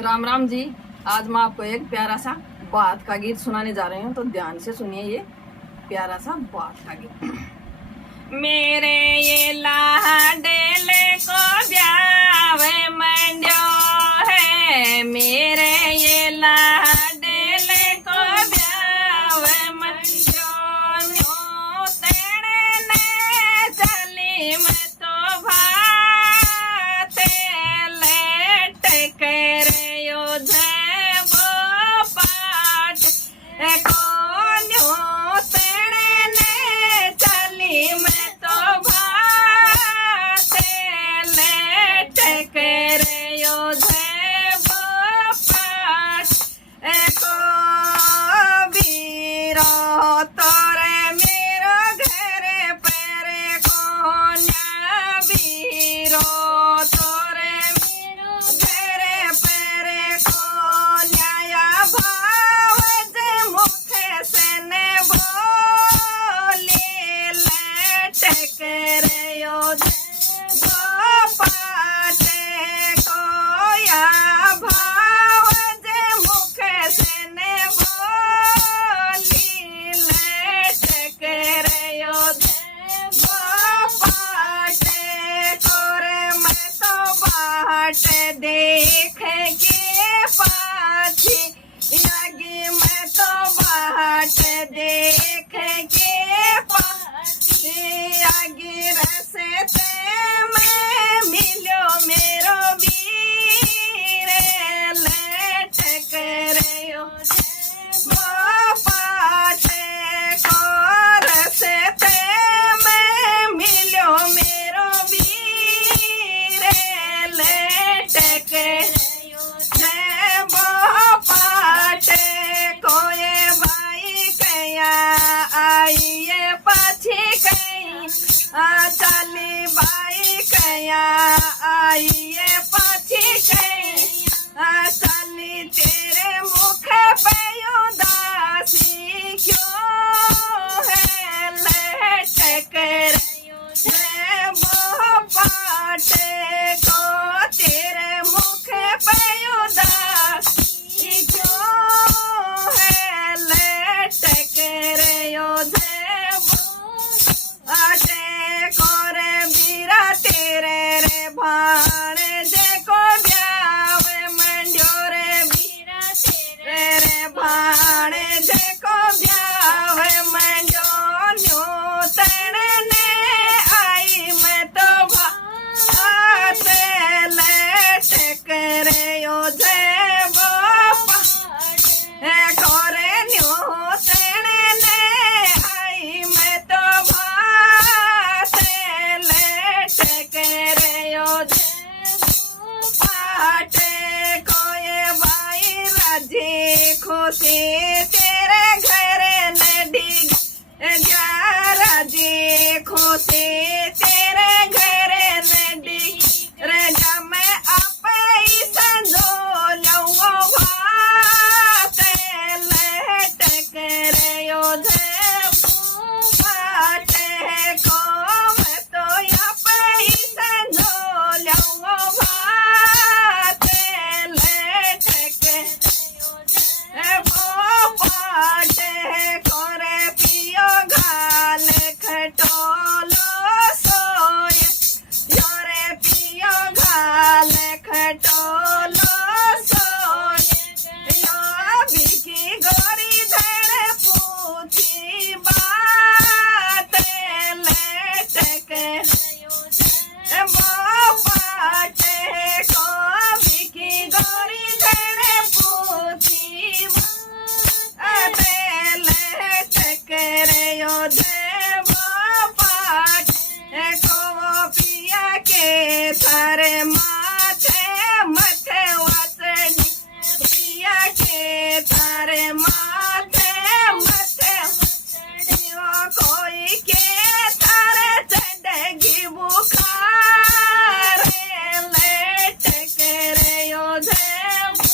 राम राम जी। आज मैं आपको एक प्यारा सा बात का गीत सुनाने जा रही हूँ, तो ध्यान से सुनिए ये प्यारा सा बात का गीत। मेरे ये लाडले को ब्यावे मंड्यो है, मेरे ये लाडले को ब्यावे मंड्यो, न्यू तेरे ने चली मैं तो भाते लेट करे योधे वो पाट को, न्यू तेरे ने चली मैं तो भाते लेट करे योधे वो पाट को, वीरो तोरे मेरो घरे पैरे को न्या, वीरो तोरे मेरो घरे पैरे को न्याया, भाव जे मुखे से ने बोली लेट करे योधे वो पाटे को, या भाव जे मुखे से ने बोली लेट करे योधे वो पाटे को, रे मैं तो बाट देख के पाछी लगी, मैं तो बाट देख के पाछी आगे रस्ते में मिलो मेरो वीर लेट करे वो पाटे को, रस्ते में मिलो मेरो वीर लेट करे वो पाटे को, ये भाई कया आइए पाछी कहीं चली, बाई कया आइए पाछी कहीं चली, तेरे मुख पे उदासी क्यों है लेट करे वो पाटे को, तेरे मुख पे उदासी क्यों है लेट करे योधे पाटे को, रे वीरा तेरे रे भाणे जे को ब्यावे मंड्यो, रे वीरा तेरे रे भाणे जे को ब्यावे मंड्यो, न्यू तेरे ने आई मैं तो भाते लेट करे योधे वो पाटे को, रे न्यू तेरे ने आई मैं तो भाते लेट करे योधे पाटे को, ये भाई राजी खुशी तेरे घरे न डिग जा, राजी खुशी तेरे घरे न डिग रे जा, मैं आपे ही संजो लूँ भाते लेट करे योधे पाटे को, मैं तो आपे ही संजो लूँ भाते लेट करे योधे वो पाटे को, रे पियो घाल खटोलो सोए, योरे पियो घाल खटोलो सोए, यो बिकी गोरी धड़ पूछी बात लेट करे वो पाटे को, बिकी गोरी धड़ पूछी बात लेट करे योधे वो पाटे को, वो पिया के थारे माथे मथे वासनी, पिया के थारे माथे मथे वासनी, वो कोई के थारे चढ़ेगी बुखार लेट करे योधे वो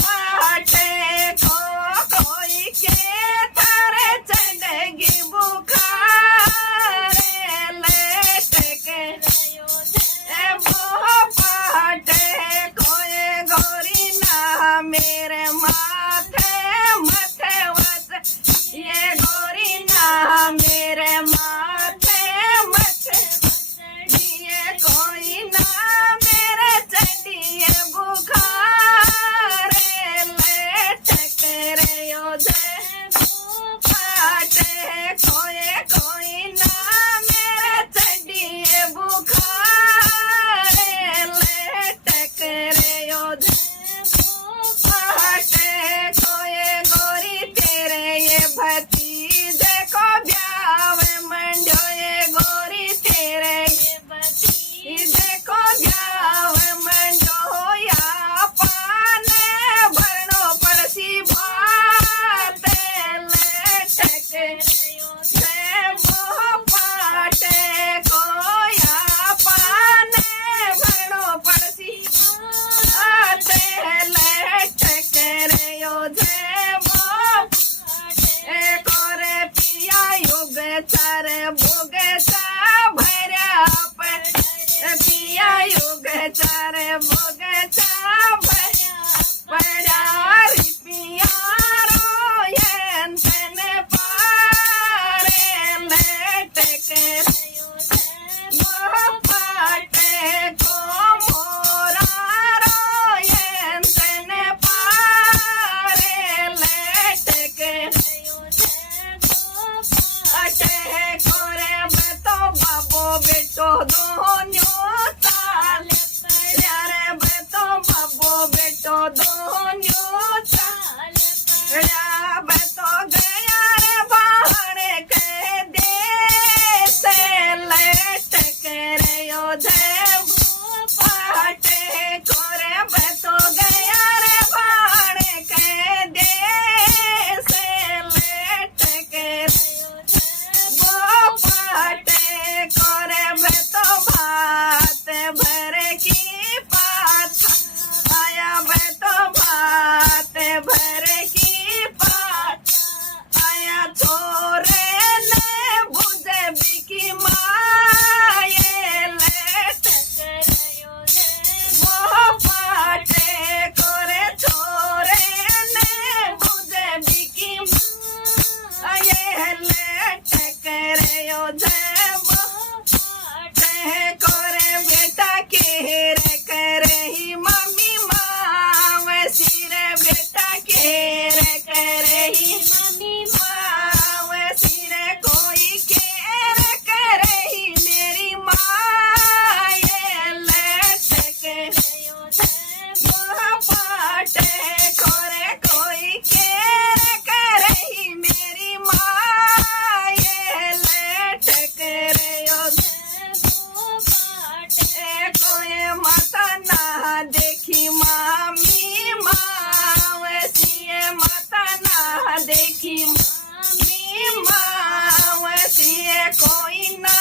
पाटे को, कोई के थारे चढ़ेगी बुखार लेट करे योधे वो पाटे को, ये गौरी ना मेरे माथे मथे वस ये गोरी ना मेरे माथे मथे ये कोई ना मेरे चढ़िए बुखार लटक रे योधे फाटे कोई ना मेरे चढ़िए बुखार लटक रे योधे फाटे कोई गोरी तेरे ये भतीजे को ब्यावे मंडो ये गोरी तेरे ये भतीजे को ब्यावे मंडो या पाने भरनो पड़सी भात लटक से वो पाटे को या पाने भरनो पड़सी भात लटक रे योधे वो कोरे पिया युग चार भोग चा भर्या पिया युग चार भोग चा भर्या पड़ा पिया रोयन तन पारे लटक वो पाटे को मोरा रोयन तन पारे लटक अटे कोरे बतो बाबो बेटो दोन्यो चाल यारे बतो बाबो बेटो दोन्यो चाल या बतो गया रे बाहर के देश लटक रे योधे पाटे कोरे बतो गया रे बाहर के देश लटक रे वो पाटे कोरे बेतो भात भर की पात आया बेतो भात भर की पात आया छोरे ने बुझे बिकी माये लटक वो पाटे कोरे छोरे ने बुझे बिकी माये लटक रे योधे कोरे बेटा के रे करे ही मम्मी माँ वैसी रे बेटा के रे करे ही मम्मी माँ वैसी रे कोई के रे करे ही मेरी माँ ये लटक वो पाटे कोरे कोई के रे करे ही मेरी माँ ये लटक रे योधे कोई माता ना देखी मामी माँ वैसी माता ना देखी मामी माँ वैसी कोई ना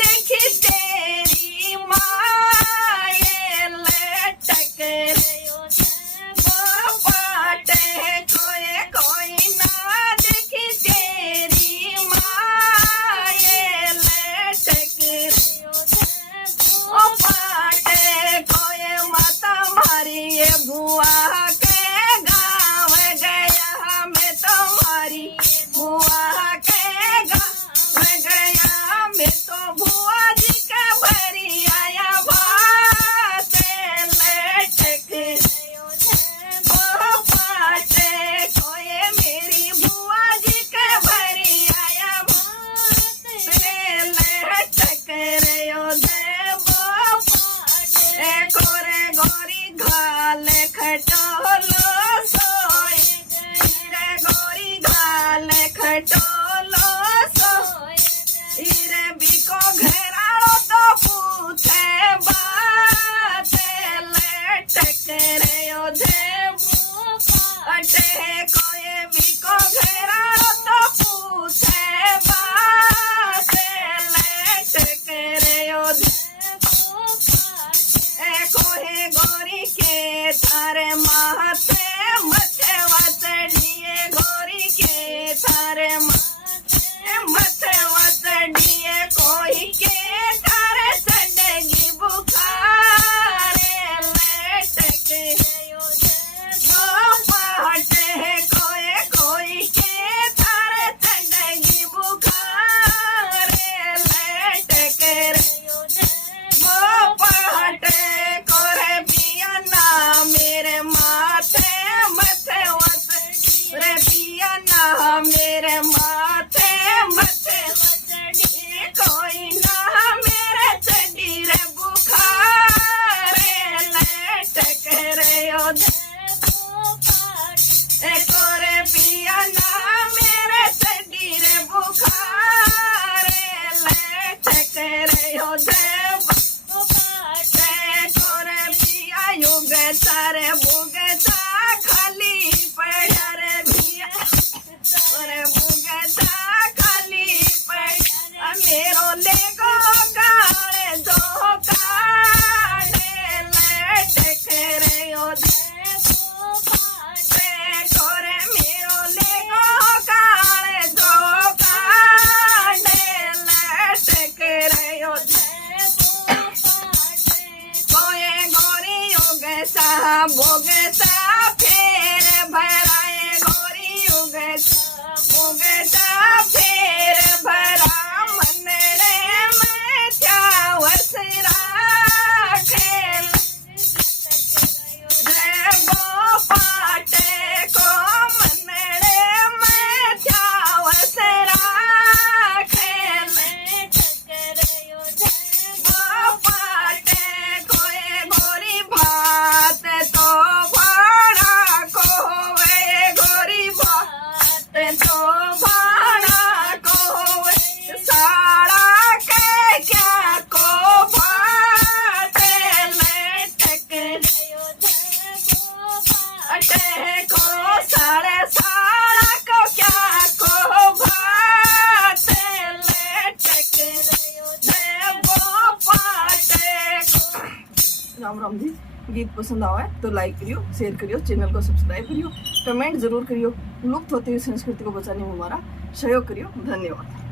देखी तेरी माँ ये लटक वो पाटे कोई ना देखी तेरी माँ ये लटक ओ पाटे कोई माता मारी ये बुआ के गाँव गया मैं तुम्हारी बुआ के गाँव गया मैं तो बुआ जी के भरी आया बात लटक ओ पाटे कोई मेरी बुआ जी के भरी आया बात लटक रे योधे कोरे गोरी घाल खटोलो सोए रे गोरी घाल खटोलो सोए रे बिको घराड़ो तो पूछे बात लटक रे योधे अटे कोई बिको घराड़ो तो पूछे बात लटक रे योधे कोहे गोरी के थारे माथे मथे वचड़िए गोरी के थारे मथे वचड़िए कोई के थारे चढ़ेगी बुखार लटक वो कोरे पिया ना मेरे शरीर बुखार लटक रहो देव कोरे पिया युग सारे बुगता खाली पड़ा रे भिया कोरे बुगता खाली पड़ा मेरो लेगो काले दो काले लटक रहो देव कोरे मेरो लेगो काले दो काले लटक रहो कोए गोरी युग सा भोगता फेर भराए गोरी युग भोगता फेर भरा मनड़े में क्या वसरा खेल देवो पाटे को मनड़े में क्या वसरा खेल पाटे कोए गोरी भात तो भाड़ा को वे गोरी भात तो भाड़ा को वे साड़ा के क्या को भात लटक अटे को साड़े साड़ा को क्या को भात लटक देवो पाटे राम राम जी। गीत पसंद आवा है तो लाइक करियो, शेयर करियो, चैनल को सब्सक्राइब करियो, कमेंट जरूर करियो। लुप्त होती हुई संस्कृति को बचाने में हमारा सहयोग करियो। धन्यवाद।